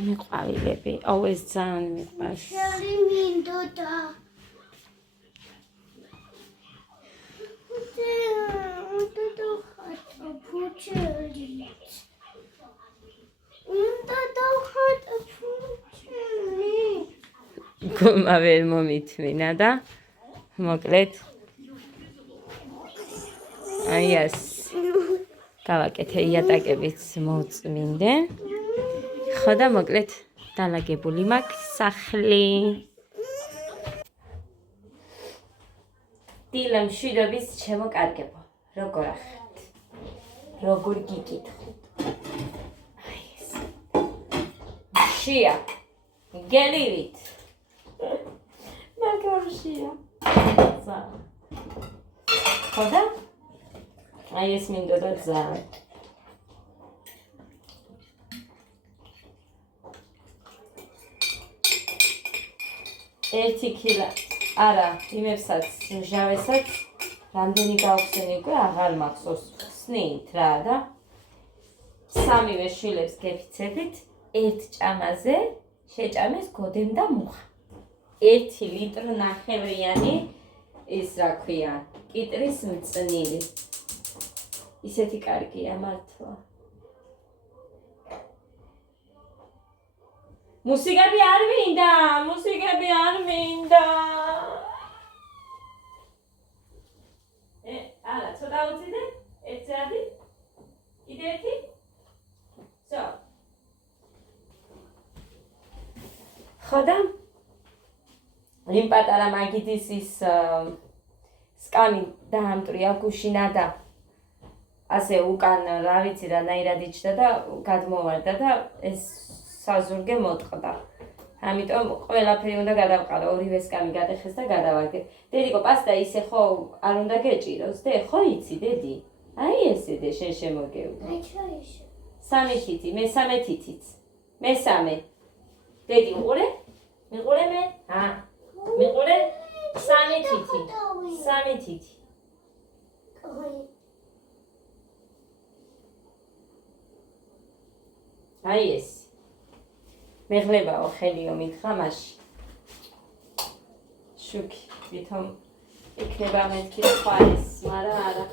ჩემი ყვავილები, ეს ძალიან მიყვარს. შერი მინდოდა. გუმა ვერ მომითმინა და მოკლედ აი ეს გავაკეთე იატაკებიც მოწმინდე. ხო და მოკლედ დალაგებული მაქვს სახლი. დილა მშვიდობის ჩემო კარგებო. როგორ ახართ? როგორ გიკითხოთ? აი ეს. შია. გელივით. მაგარშია. ხო და? აი ეს მინდოდა ძალიან. ერთი კილა არა, იმებსაც, მჟავესაც რამდენი გავხსენი უკვე აღარ მახსოვს. ხსნით რა და სამივე შვილებს გეფიცებით ერთ ჭამაზე შეჭამეს გოდემ და მუხა. 1 ლიტრ ნახევრიანი ის რა ქვია, კიტრის მწნილი. ისეთი კარგია მართლა. მუსიკები არ მინდა, მუსიკები არ მინდა. არა, ცოტა უციდე, ერთი ადი, კიდე ერთი. So. ხო და იმ პატარა მაგიდის ის სკამი დაამტრია გუშინა და ასე უკან რა ვიცი რანაირად იჭდა და გადმოვარდა და ეს საზურგე მოტყდა. ამიტომ ყველაფერი უნდა გადავყარო, ორივე სკამი გადახეს და გადავარგე. დედიკო, პასტა ისე ხო არ უნდა გეჭიროს, ხო იცი დედი? აი ესე დე შენ შემოგეუდა. აი ჩაიშე. 3 თითი, მე 3 თითიც. მე 3. დედი მიყურე? მიყურე მე? მიყურე? 3 თითი. 3 თითი. აი ეს. მეგლებაო ხელიო მითხრა მაშინ. შუქი, ვითომ იქნება მეთქი ხარის, მაგრამ არა.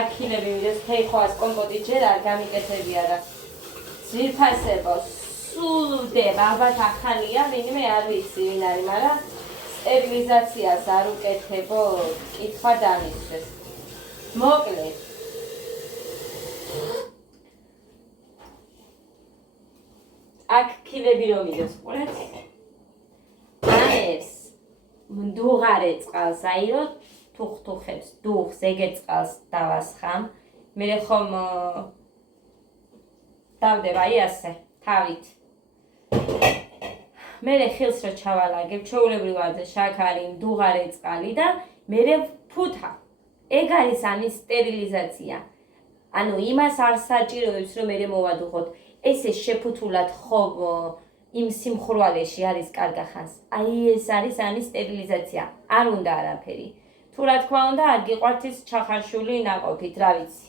აქილები ვიდეს თეიხოას კომპოტი ჯერ არ გამიკეთები არა. ძირფასებო, სულდება, ალბათ ახალია, ვინმე არ ვიცი ვინ არის, მაგრამ სტერილიზაციას არ უკეთებო, კითხვა დამისვეს. მოკლედ. აქ კილები რომ იდოს ყურეთ. ეს მდუღარე წყალს აირო თუხთუხებს დუღს ეგეთ წყალს დავასხამ. მე ხომ დავდება აი ასე თავით. მე ხილს რო ჩავალაგებ, ჩვეულებრივად შაქარი, მდუღარე წყალი და მე ფუთა. ეგ არის ამის სტერილიზაცია. ანუ იმას არ საჭიროებს რომ მე მოვადუხოთ. ესე შეფუთულად ხო იმ სიმხურვალეში არის კარგახანს. აი ეს არის ამის სტერილიზაცია. არ უნდა არაფერი. თუ რა თქმა უნდა არ გიყვართ ის ჩახარშული ნაყოფით, რა ვიცი.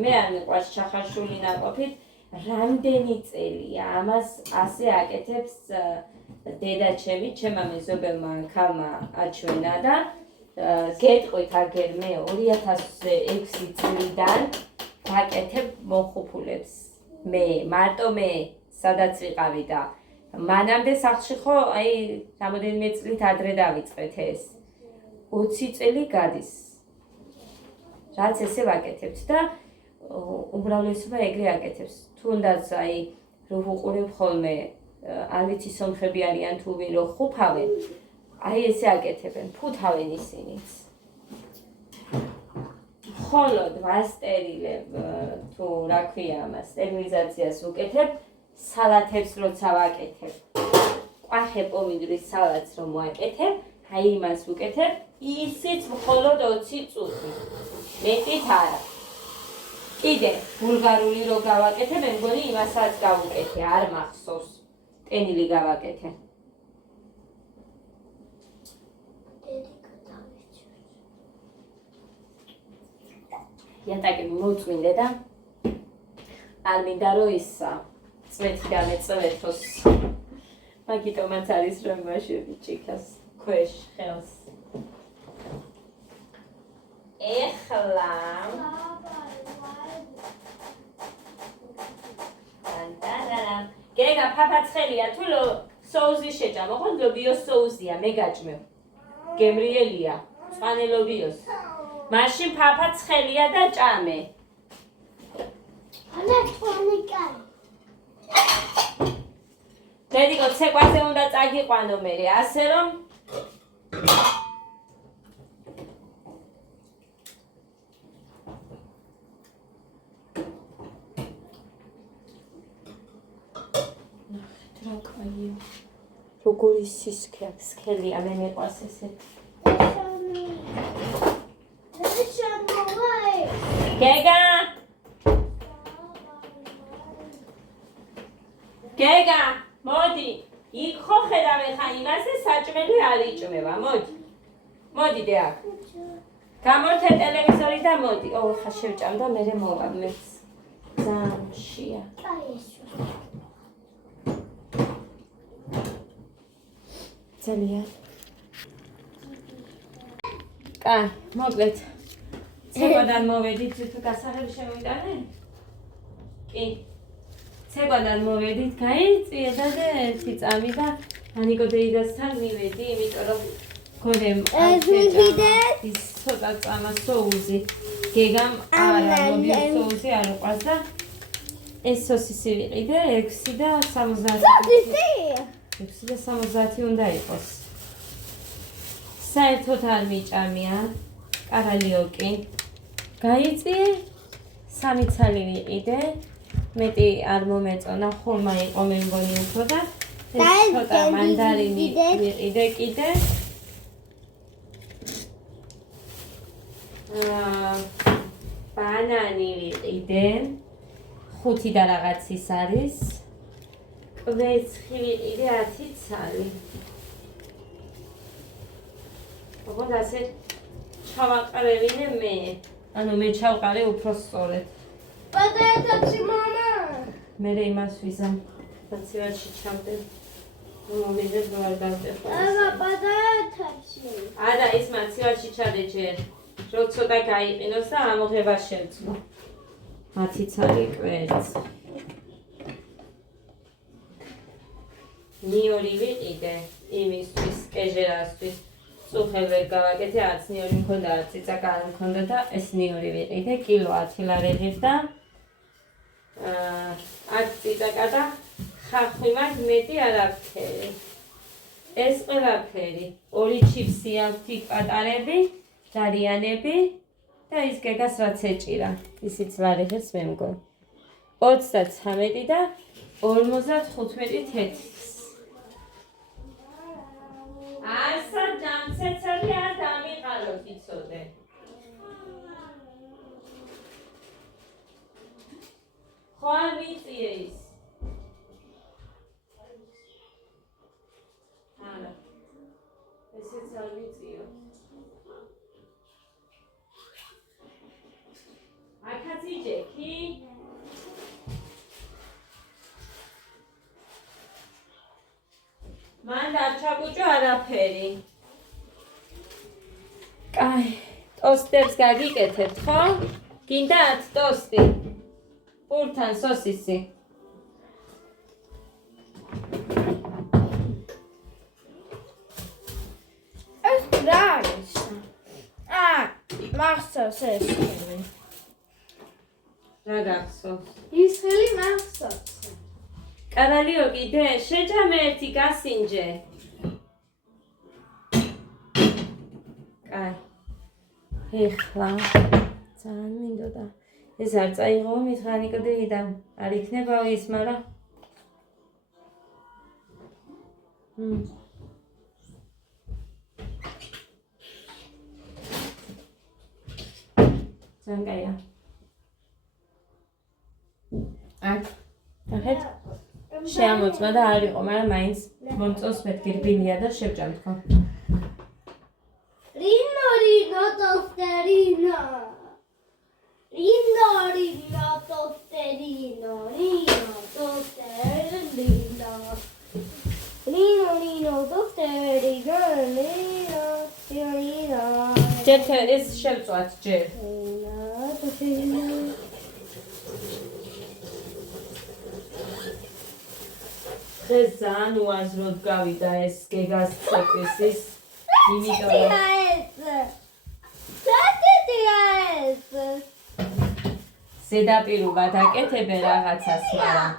მე არ მიყვარს ჩახარშული ნაყოფით. რამდენი წელია ამას ასე აკეთებს დედა ჩემი, ჩემმა მეზობელმა ქალმა აჩვენა და გეტყვით აგერ მე 2006 წლიდან ვაკეთებ მოხუფულებს. მე მარტო მე სადაც ვიყავი და მანამდე სახლში ხო აი რამოდენიმე წლით ადრე დავიწყეთ ეს. 20 წელი გადის. რაც ესე ვაკეთებთ და უმრავლესობა ეგრე აკეთებს. თუნდაც აი რო ვუყურებ ხოლმე არ ვიცი სომხები არიან თუ ვინ რო ხუფავენ. აი ესე აკეთებენ, ფუთავენ ისინიც. ხოლოდ ვასტერილებ თუ რა ქვია ამას, სტერილიზაციას ვუკეთებ, სალათებს როცა ვაკეთებ. ყვახე პომიდრის სალათს რომ ვაკეთებ, აი იმას ვუკეთებ, ისიც მხოლოდ 20 წუთი. მეტით არა. კიდე ბულგარული რო გავაკეთე, მე მგონი იმასაც გავუკეთე, არ მახსოვს. ტენილი გავაკეთე. იატაკები მოუწმინდე და არ მინდა რომ ის წვეთი დამეწვეთოს. მაგიტომაც არის რომ მაშები ჭიქას ქვეშ ხელს. ეხლა გეგა ფაფაცხელია თუ соуზი შეჭამ, ხო ლობიო соуზია, მე გაჭმევ. გემრიელია, წყანე ლობიოს. მაშინ ფაფაცხელია და ჭამე. ანა თონიკარი. დედიკო ცეკვაზე უნდა წაგიყვანო მე, ასე რომ როგორი სისქე აქვს, სქელია, მე მეყვარს ესე. გეგა! გეგა, მოდი, იქ ხო ხედავ ეხა იმაზე საჭმელი არ იჭმევა, მოდი. მოდი დე აქ. გამორთე ტელევიზორი და მოდი. ო, ხა შევჭამ და მერე მოვალ მეც. ძალიან შია. ძალიან. კაი, მოკლედ. ცეკვადან მოვედით, თუ გასაღები შემოვიტანე? კი. ცეკვადან მოვედით, გაიწია და ერთი წამი და ანიკო დეიდასთან მივედი, იმიტომ რომ გორემ ის ცოტა წამა соуზი. გეგამ არა, ლობიო соуზი არ უყვარს და ეს სოსისი ვიყიდე 6 და 70. 6 და 70 უნდა იყოს. საერთოდ არ მიჭამია. კარალიოკი. გაიწიე 3 ცალი ვიყიდე. მეტი არ მომეწონა, ხურმა იყო მე მგონი უფრო და ეს ცოტა მანდარინი ვიყიდე კიდე. ბანანი ვიყიდე. 5 და რაღაც ის არის. კვეცხი ვიყიდე 10 ცალი. ოღონდ ასე ჩავაყრევინე მე. ანუ მე ჩავყარე უფრო სწორედ. პატარაჩი მამა. მე იმას ვიზამ. დაცივაში ჩავდე. მომიდე ვარ დავდეხო. აბა პატარაჩი. არა, ის მაცივაში ჩადე ჯერ. რო ცოტა გაიყინოს და ამოღება შევძლო. 10 ცალი კვერცხი. ნიორი ვიყიდე იმისთვის, კეჟერასთვის. სულ ვერ გავაკეთე, არც ნიორი მქონდა, არც წიწაკა არ მქონდა და ეს ნიორი ვიყიდე, კილო 10 ლარი ღირდა. არც წიწაკა და ხახვი მაქვს, მეტი არაფერი. ეს ყველაფერი, 2 ჩიფსი აქვს იქ პატარები, დარიანები და ის გეგას რაც ეჭირა. ისიც ლარი ღირს მე მგონი. 33 და 55 თეთრს. ასა ჯამცეცები არ დამიყაროთ იცოდე. ხო არ მიწიე ის. არა. ესეც არ მიწიო. აქაც იჯექი. მან დარჩაგუჭო არაფერი. კაი, ტოსტებს გაგიკეთებთ, ხო? გინდათ ტოსტი? პურთან სოსისი. ეს რა არის? მახსოვს ეს ხელი. რა გახსოვს? ის ხელი მახსოვს. კარალიოკი დე, შეჯამე ერთი გასინჯე. კაი. ეხლა ძალიან მინდოდა. ეს არ წაიღო მითხრანიკო დეიდამ. არ იქნება ის, მაგრამ ძალიან კაია. აქ, ნახეთ? შეამოწმა და არ იყო, მაგრამ მაინც მომწონს მეთქი რბილია და შევჭამ თქო. რინო ტოსტერინო. რინო ტოსტერინო. რინო ტოსტერინო. Violino, dotteri, violino, violino. ჯერ ეს შევწვათ ჯერ. დღეს ძალიან უაზროდ გავიდა ეს გეგას ცეკვის იმიტომ ზედაპირობა დაკეთებე რაღაცას, მაგრამ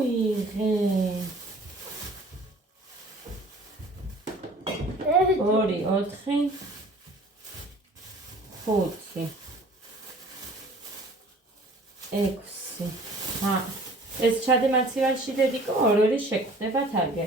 მოიღე. 2, 4, 5, 6. ეს ჩადე მაცივარში დედიკო ორი შეგხვდება თარგე.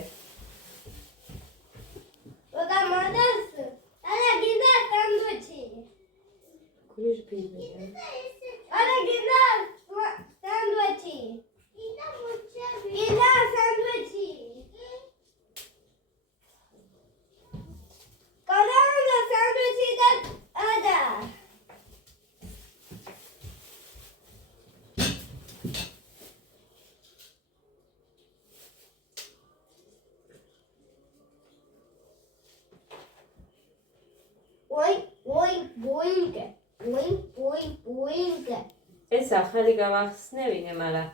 ეს ახალი გავახსნევინე, მაგრამ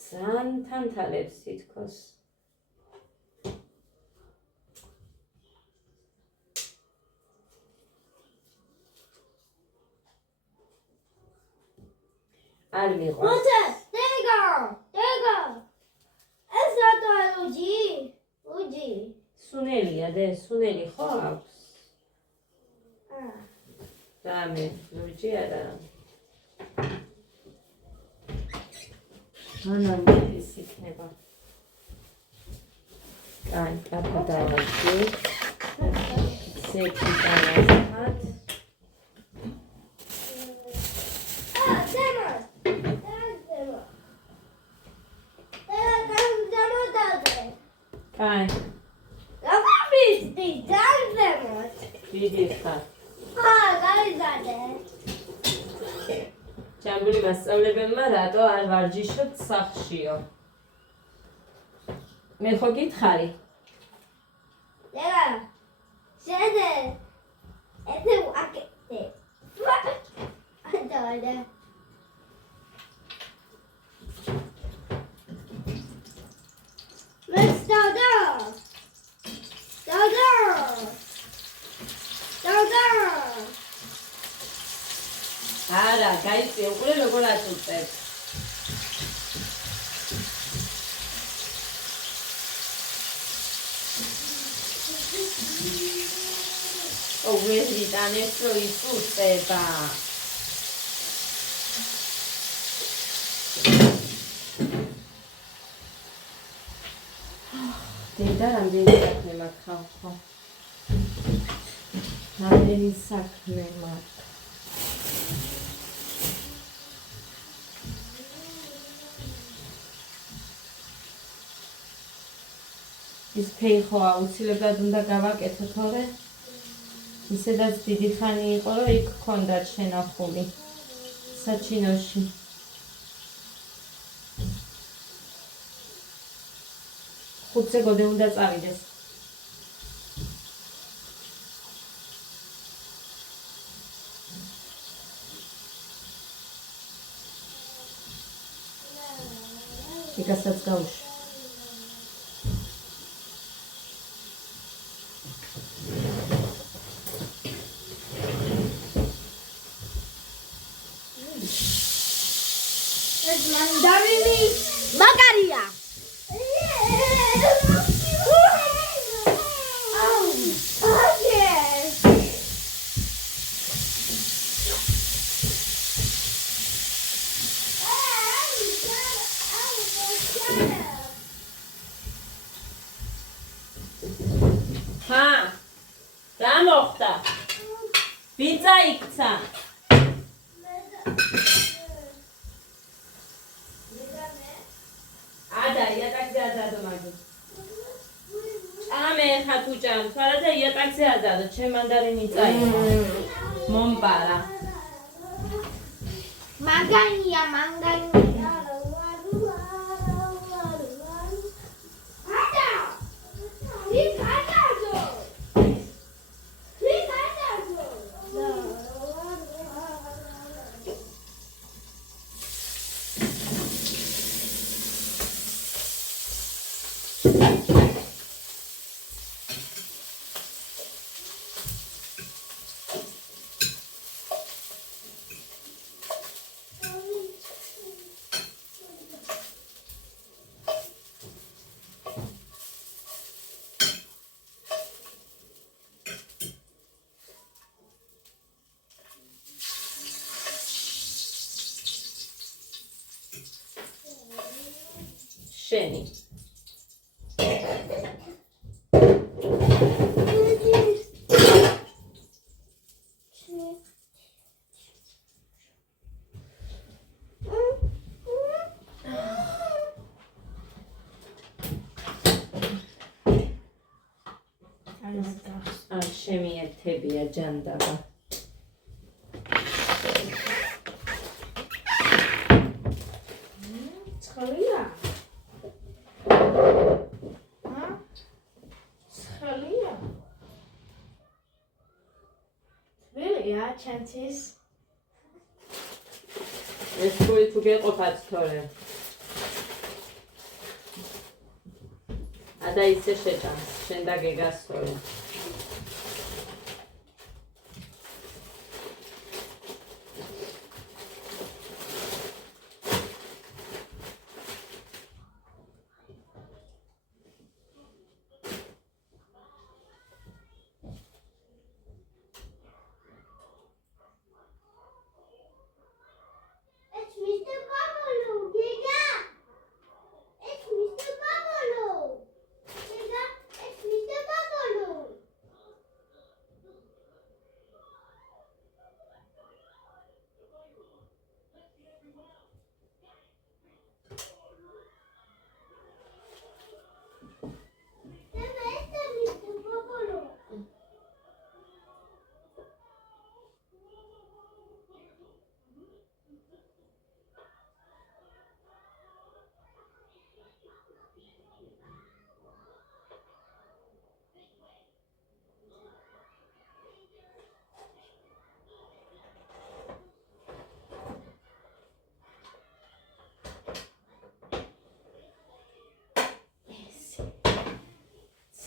ძალიან თანთალებს თითქოს. არ მიყვარს. სუნელია და სუნელი ხო აქვს? რამე, ლუჯი არა. ანანის იქნება. კაი, კაპიტალში. სექი დავასხათ. კაი. დიდი ხარ. ჯამბული მასწავლებელმა რატო არ ვარჯიშობთ სახლშიო? მე ხო გითხარი? არა, გაიწი, უყურე როგორ აწუწებ. ვეზიტანებს რო იწუწება. დედა რამდენი საქმე მაქვს ხალხო? რამდენი საქმე მაქვს? ის ფეიხო აუცილებლად უნდა გავაკეთო, თორე ისედაც დიდი ხანი იყო, რომ იქ გქონდათ შენახული საჩინოში. ხუთზე გოდე უნდა წავიდეს. იკასაც გავუშვი. Magaria. რა მოხდა? ვინ წაიქცა? Ada, iataqzi azado magi. Ame khatu jam, fara da iataqzi azado, che mandarini tsaiko. Mompara. Mangania. შენი. არ შემიერთებია ჯანდაბა. ცხელია? ცხელია? თბილია ჩემთვის. ეს პური თუ გეყოფათ თორე. და ისე შეჭამს, შენ და გეგას თორე.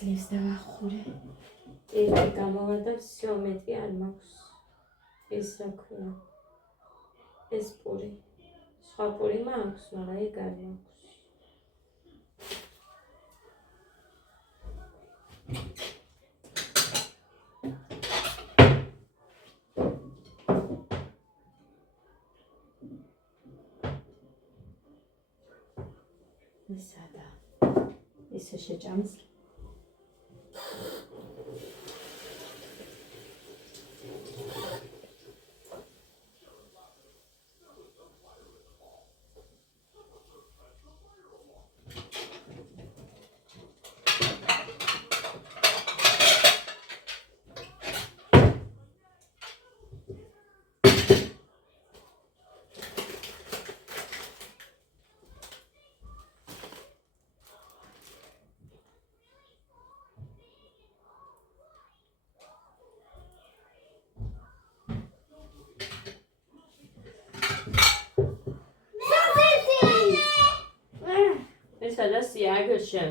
ძლებს დავახურე. ერთი გამოვა და всё მეტი არ მაქვს. ეს რა ქვია? ეს პური. სხვა პური მაქვს, მაგრამ ეგ არ მაქვს. ესადა. ისე შეჭამს. ესადა სიაგრშე.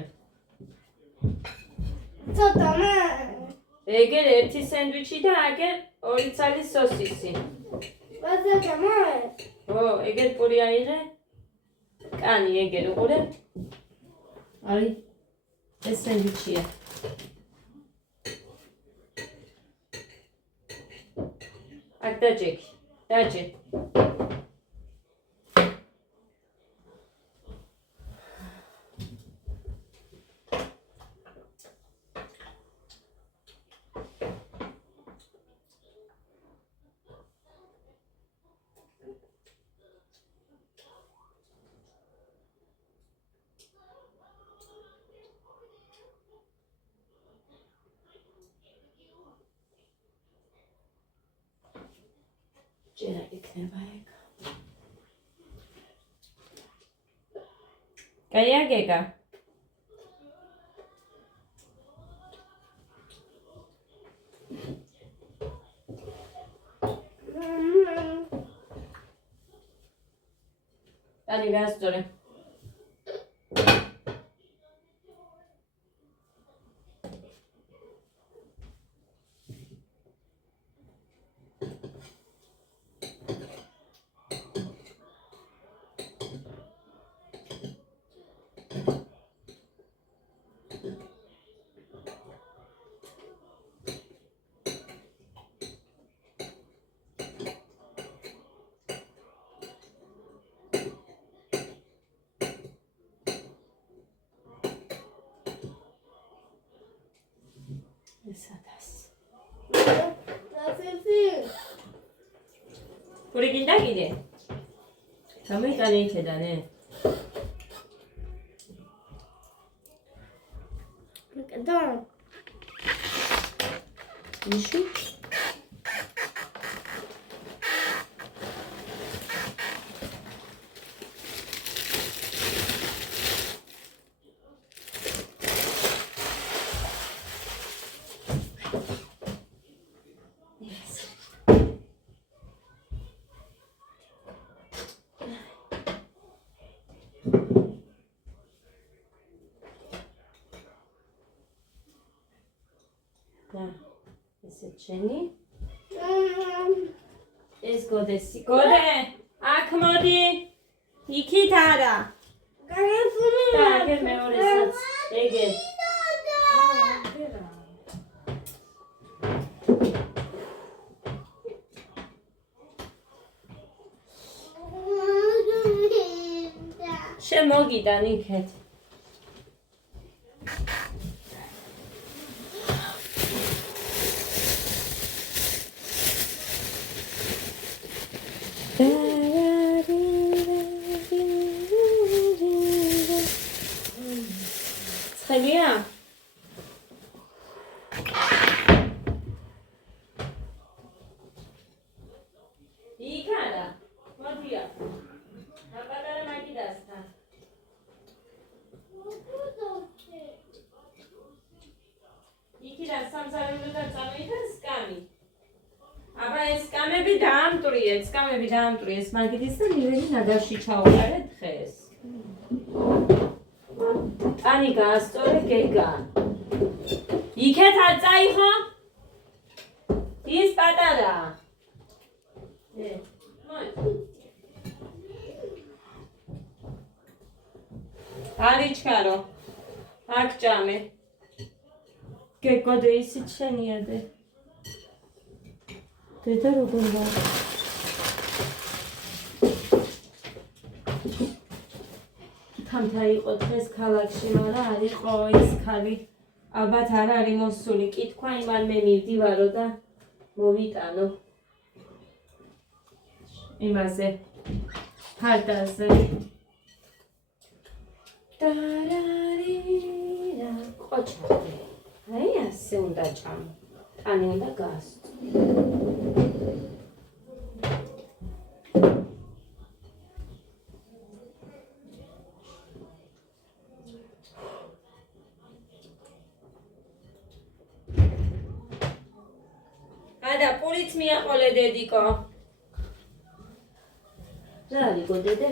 ცოტა. ეგერ ერთი სენდვიჩი და აგერ 2 ცალი სოსისი. ვაზაკა მაე. ო, ეგერ პური აიღე? კანი ეგერ უყურე? არის ეს სენდვიჩია. აქ დაჯექი. დაჯე. ჯერა იქნება ეგ. კაია გეგა. Ani გასწორე. პური გინდა კიდე? გამოიტანე იქედან, და იში? ესეც შენი? ეს გოდესი. გოდე! აქ მოდი! იქით არა! და აგერ მეორესაც. ეგეთ. შენ მოგიდან იქეთ. ცხელია? იქ არა? მოდია. აპატარა მაგიდასთან. იქიდან სამზარეულოდან წამოიღეს სკამი. აბა ეს სკამები დაამტვრიეს მაგიდის და მივედი ნაგავში ჩაუყარე დღეს. ტანი გაასწორე გეგა. იქეთ არ წაიღო? ის პატარა. მოდი. არიჩქარო. აქ ჭამე. გეგოდე ისიც შენიადე. დედა როგორ ვარ? თამთა იყო დღეს ქალაქში, მაგრამ არ იყო ის ქალი. ალბათ არ არის მოსული. კითხვა იმან მე მივდივარო და მოვიტანო. იმაზე. ფარდაზე. დარარირა. ყოჩარი. აი ასე უნდა ჭამო. ტანი უნდა გასწო. ადა პულით მიაყოლე დედიკო. რა არის გოდედე?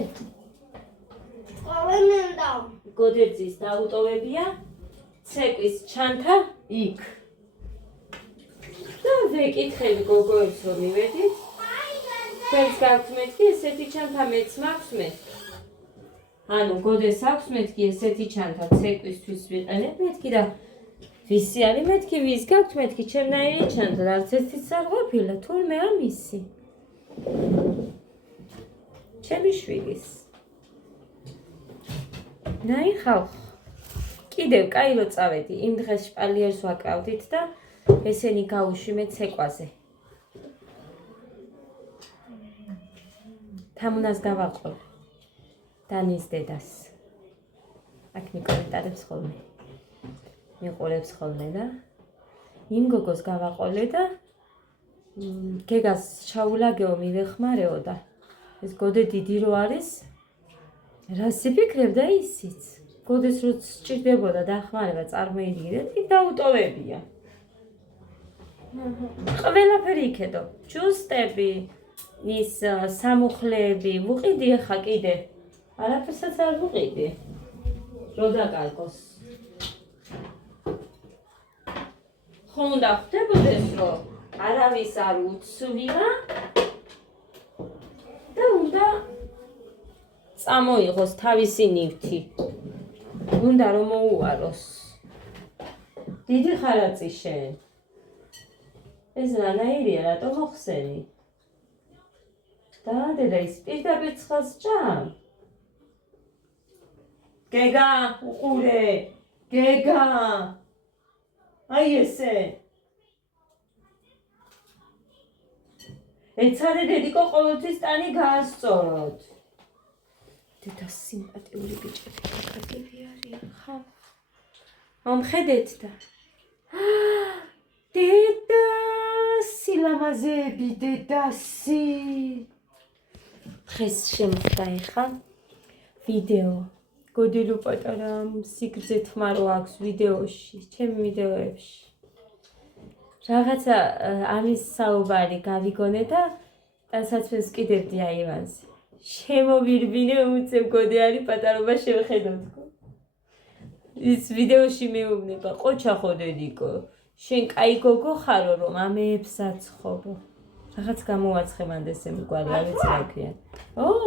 ყოლენდა. გოდერძის დაუტოვებია ცეკვის ჩანთა იქ. და ვეკითხები გოგოებს რომ მივედით. თქვენს გაქვთ მეთქი ესეთი ჩანთა მეც მაქვს მეთქი. ანუ გოდეს აქვს მეთქი ესეთი ჩანთა ცეკვისთვის ვიყენებ მეთქი და ვისი არის მეთქი, ვის გაქვთ მეთქი, ჩემნაირი ჩანთა, არც ერთიც არ ყოფილა, თურმე ამისი. ჩემი შვილის. ნაიხავ. კიდევ კაირო წავედი, იმ დღეს შპალიერს ვაკრავდით და ესენი გაუშვიმეთ ცეკვაზე. თამუნას გავაყოლ. დანის დედას. აქ მიკომენტარებს ხოლმე. მიყურებს ხოლმე და იმ გოგოს გავაყოლე და გეგას ჩაულაგეო მივეხმარეო და ეს გოდე დიდი რო არის რას იფიქრებდა ისიც გოდეს რო სჭირდებოდა დახმარება წარმოიდგინეთ იქ დაუტოვებია ყველაფერი იქედო ჯუსტები ის სამუხლეები ვუყიდი ახლა კიდე არაფერსაც არ ვუყიდი რო დაკარგოს ხონდა ხდებოდეს რომ არავის არ უცვია და უნდა წამოიღოს თავისი ნივთი უნდა რომ მოუაროს დიდი ხარაწი შენ ეს რანაირია რატო მოხსენი და დედა ის პირდაპირ ცხელს ჭამ გეგა უყურე გეგა აი ესე ეცადე დედიკო ყოველთვის ტანი გაასწოროთ. დედა სიმპათიური ბიჭები კაკადები არიან ხა. მომხედეთ და დედა სილამაზეები დედასი. დღეს შემხდა ეხა ვიდეო. გოდილო პატარა სიგრძე თმარო აქვს ვიდეოში, ჩემი ვიდეოებში. რაღაცა ამის საუბარი გავიგონე და საცმელს კიდევდი აივანზე. შემოვირბინე უცებ გოდი არის პატარობა შევხედოთ. ის ვიდეოში მეუბნება, ყოჩახო დედიკო, შენ კაი გოგო ხარო რომ ამეებს აცხობო. რაღაც გამოვაცხე მანდეს ემგვარი, არ ვიცი რა ქვია.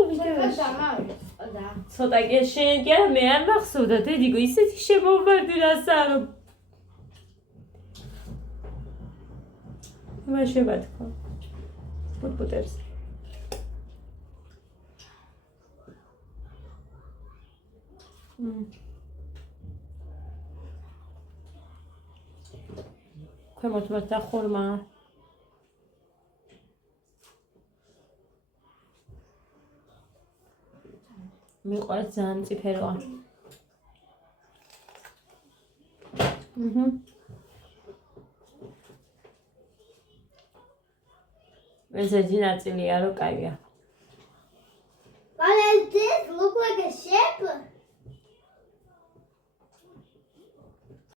ვიდეოში. ცოტა კი შენ კი არა მე არ მახსოვდა დედიკო, ისეთი შემოვარდი რასაა რომ მაშება თქო. პუტპუტებს. ქვემოთ მოთა ხურმა. მიყვარს ძალიან მწიფეროა. ეს ეძი ნაწილია რომ კაია.